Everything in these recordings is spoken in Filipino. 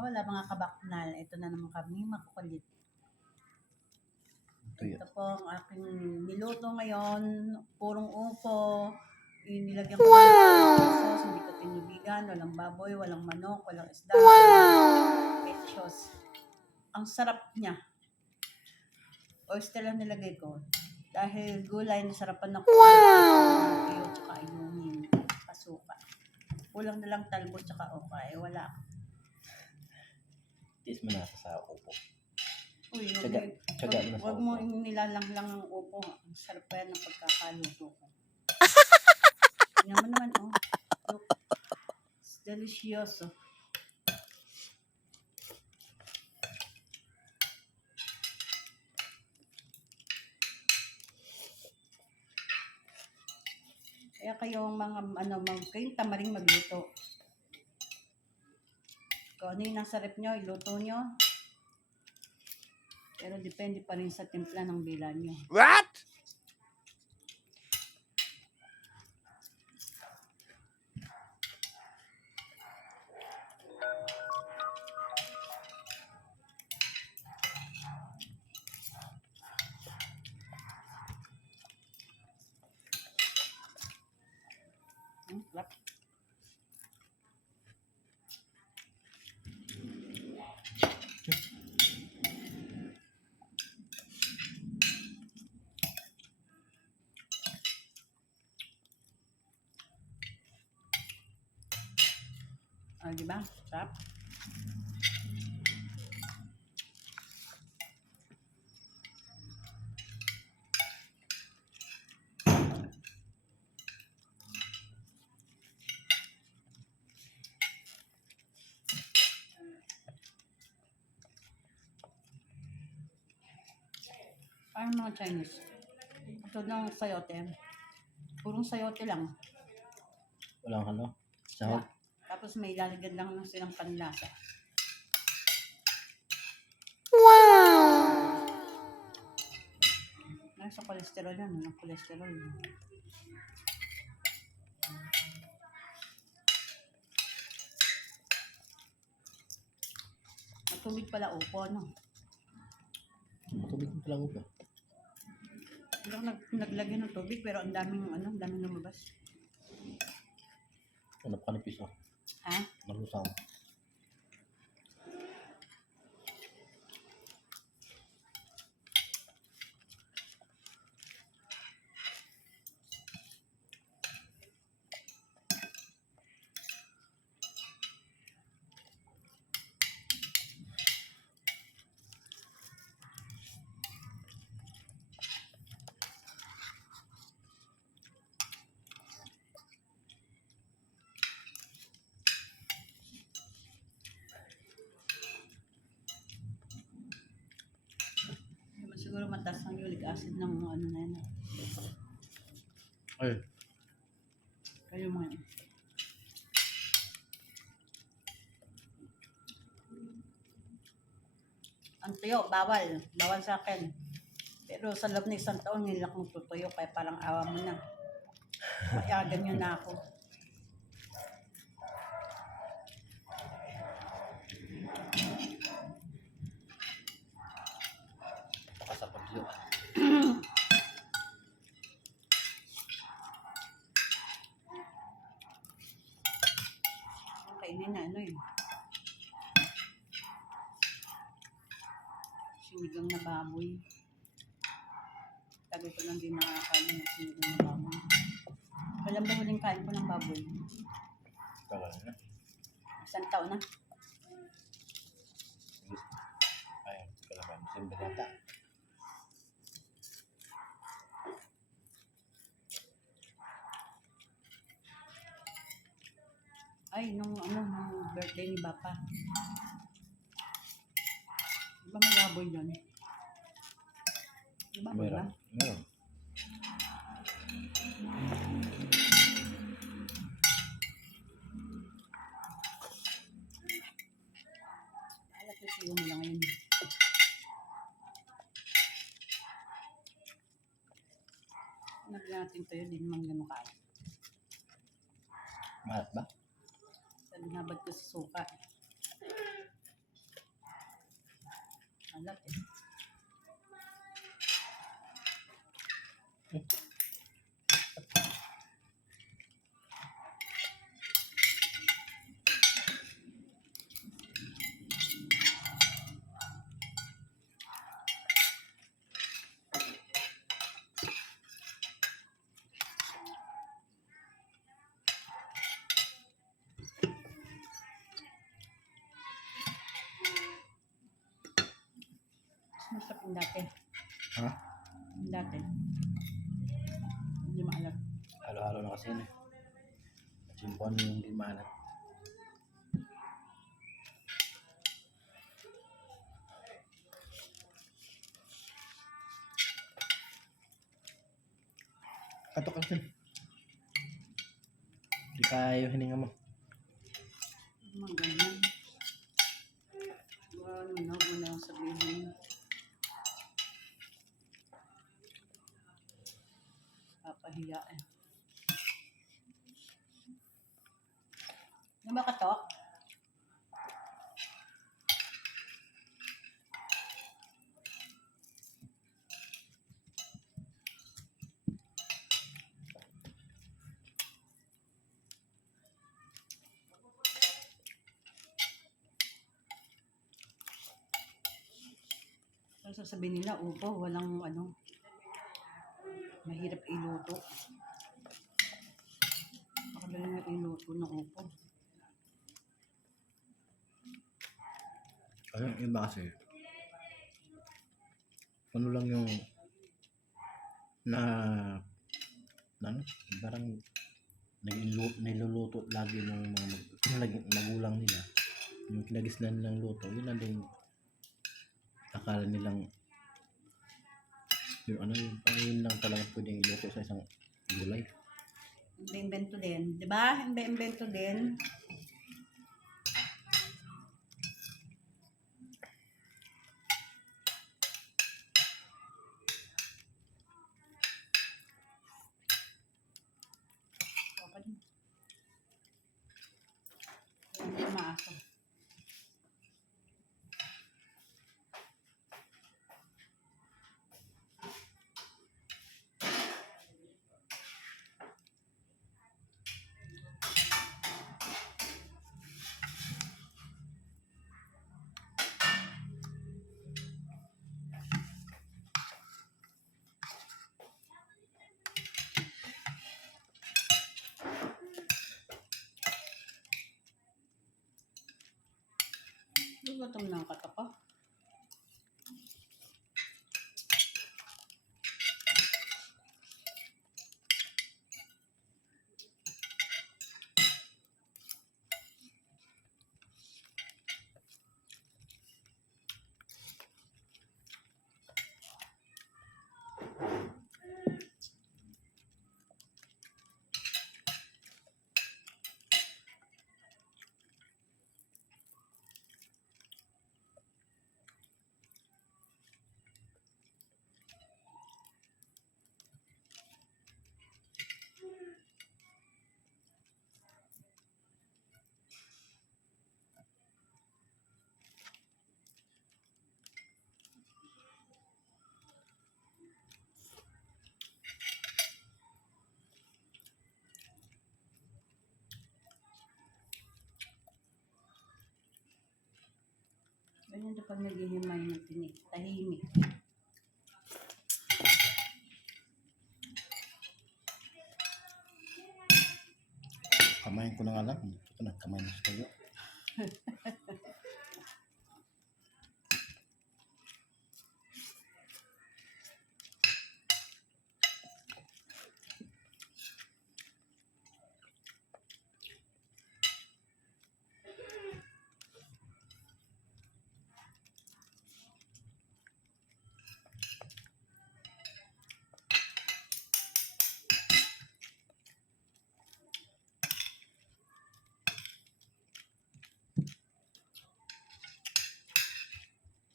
Wala mga kabaknal. Ito na naman kami makukulit. Ito po ang aking niluto ngayon. Purong upo. Nilagyan ko ng sauce. Hindi ko tinibigan. Walang baboy, walang manok, walang isda. Walang petsyos. Ang sarap niya. Oyster lang nilagay ko. Dahil gulay, nasarapan ako. Iyo, tsaka inumin. Pasuka. Kulang na lang talbos tsaka okay. Wala. Tis mo na sa upo. Uy, Tsaga wag mo nilalang lang ang upo. Ang sarap pa yan ng pagkakaluto ko. Naman, oh. Look. It's delicious, oh. Kaya kayong mga, kayong tamaring magluto. Kung ano yung nasa rep nyo, iluto nyo. Pero depende pa rin sa timpla ng bilan nyo. What? Sarap. Diba? Sarap. Parang mga Chinese. Ito ng sayote. Purong sayote lang. Walang ano? Sahog? Tapos may lalagyan lang ng silang panlasa. Wow! Nasa cholesterol yan. Walang cholesterol. Matubig pala upo, no? Matubig mo lang upo. Hindi ako naglagyan ng tubig pero ang daming lumabas. Hanap ka ni piso. Ha? Malusang. Siguro mataas ang uric acid ng ano na yan. Ay. Kayo mga ang tuyo, bawal. Bawal sa akin. Pero sa loob ng isang taon, nila kong tutuyo. Kaya parang awa mo na. Kaya ganyan na ako. Pakasapag yun. Kainin na, ano yun. Sinigang na baboy. Tagal ko lang din nakakain ng sinigang na baboy. Kailan ba huling kain ko ng baboy? Tagal na. Isang taon na. Ay, kalaban. Simba nata. Ay, nung birthday ni Bapa. Di ba may baboy yun? Di ba? Meron. Meron. Alat na siyo mo lang ngayon. Nagyan natin tayo, di naman gano'n kaya. Mahat ba? Binabad ko sa suka. Maalat eh. Mas masarap yung dati. Ha? Yung dati. Hindi maalat. Halo-halo na kasi yun eh. Simpuan yung hindi maalat. Katok kasi. Hindi kaya yung hininga mo. Mga ganyan. Ano na, huwag mo na yung sabihin. Papahiya eh. Ano ba katok? Ang sasabihin nila, upo, walang ano, mahirap iluto. Makadali nga iluto ng upo. Ano yung iba kasi, ano lang yung na ano, parang niluluto lagi ng mga magulang nila. Yung kinagisnan nilang luto, yun na din akala nilang yung ano yun, yun lang talaga pwedeng iluto sa isang gulay. Imbento din. Di ba? Imbento din. Okay. Hindi maaso. Gutom na ang katok ko. Ganyan na pag naghihimay ng tinik. Tahimik. Kamayin ko na nga lang. Ito na, kamayin na sa tayo.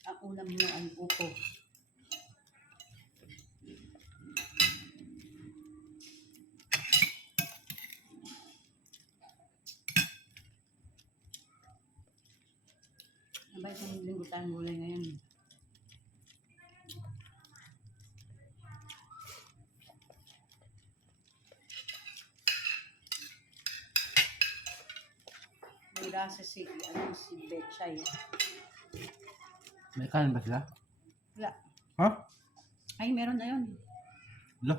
Ang ulam nyo ay upo. Nabay itong linggo tayong gulay ngayon. May rasa si, si Betchay. May kanin ba sila? Wala. Ha? Ay, meron na yun. Wala.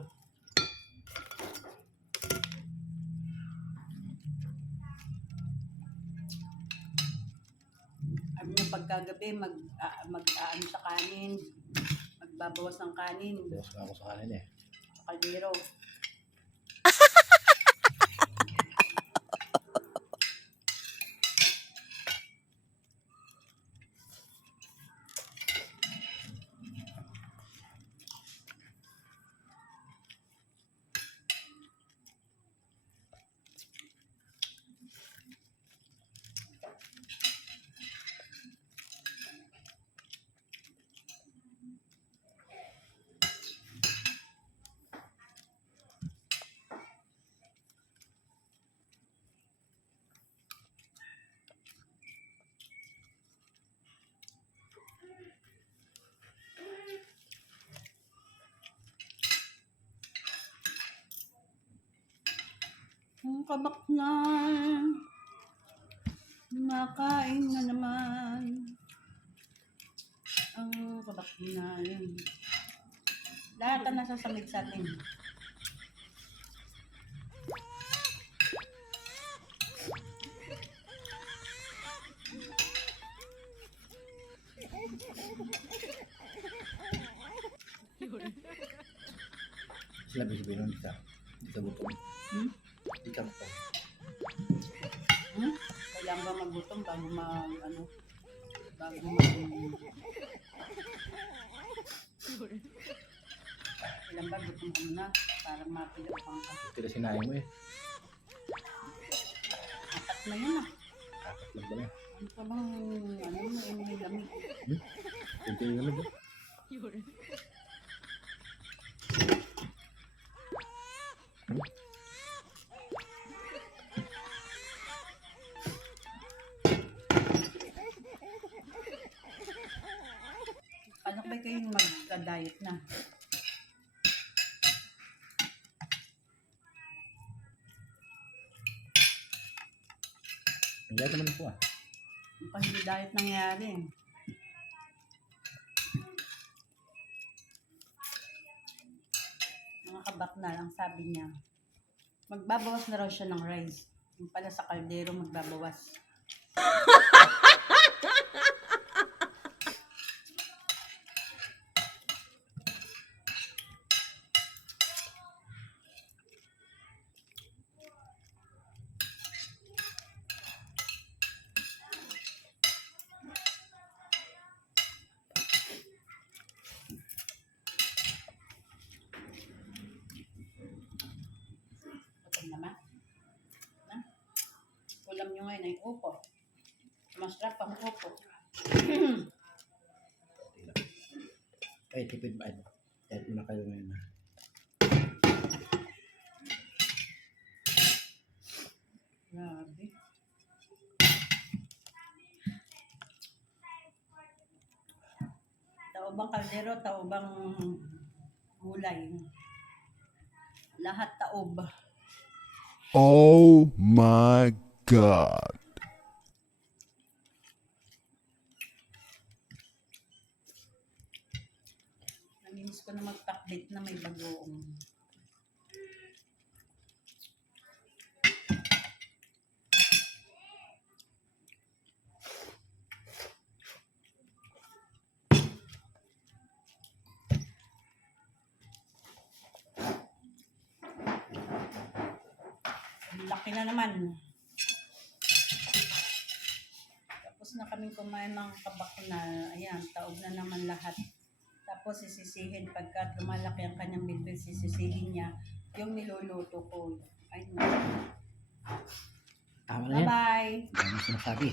Ano yung pagkagabi, mag-aano sa kanin, magbabawas ng kanin, Bawas nga ako sa kanin eh. sa kaldero. Ang kabak na, makain na naman. Ang kabak na yun. Lahat ang nasasamid sa atin. Sila bisipin nun, di ka gutom. Hmm? Di ka gutom. Hmm? Kailangan ba magutom bago bago kailangan ba gutom ka muna para mapilipang ka. Tira sinayin mo eh. Apat na yun ah. Kakat lang ba na? Ano pa bang may lamig? Kunti yung lamig eh. Paano ba kayong magka-diet na? Ang gaya naman ako ah. Mukhang hindi diet nangyari. Mga kabak na lang sabi niya. Magbabawas na raw siya ng rice. Yung pala sa kaldero magbabawas. Ito naman. Na? Ulam nyo ngayon ay upo. Masarap ang upo. Ay, tipid ba? Kahit mo na kayo ngayon na. Grabe. Taobang kaldero, taobang gulay. Lahat taob. Oh my God. Naminis ko na mag-update na may bagoong. Ang laki na naman. Tapos na kaming kumain ng kabaknal. Ayan, taob na naman lahat. Tapos sisisihin pagka lumalaki ang kanyang bilbil, sisisihin niya yung niluluto ko. Ay, Tama na yan. bye-bye! Ano sinasabi?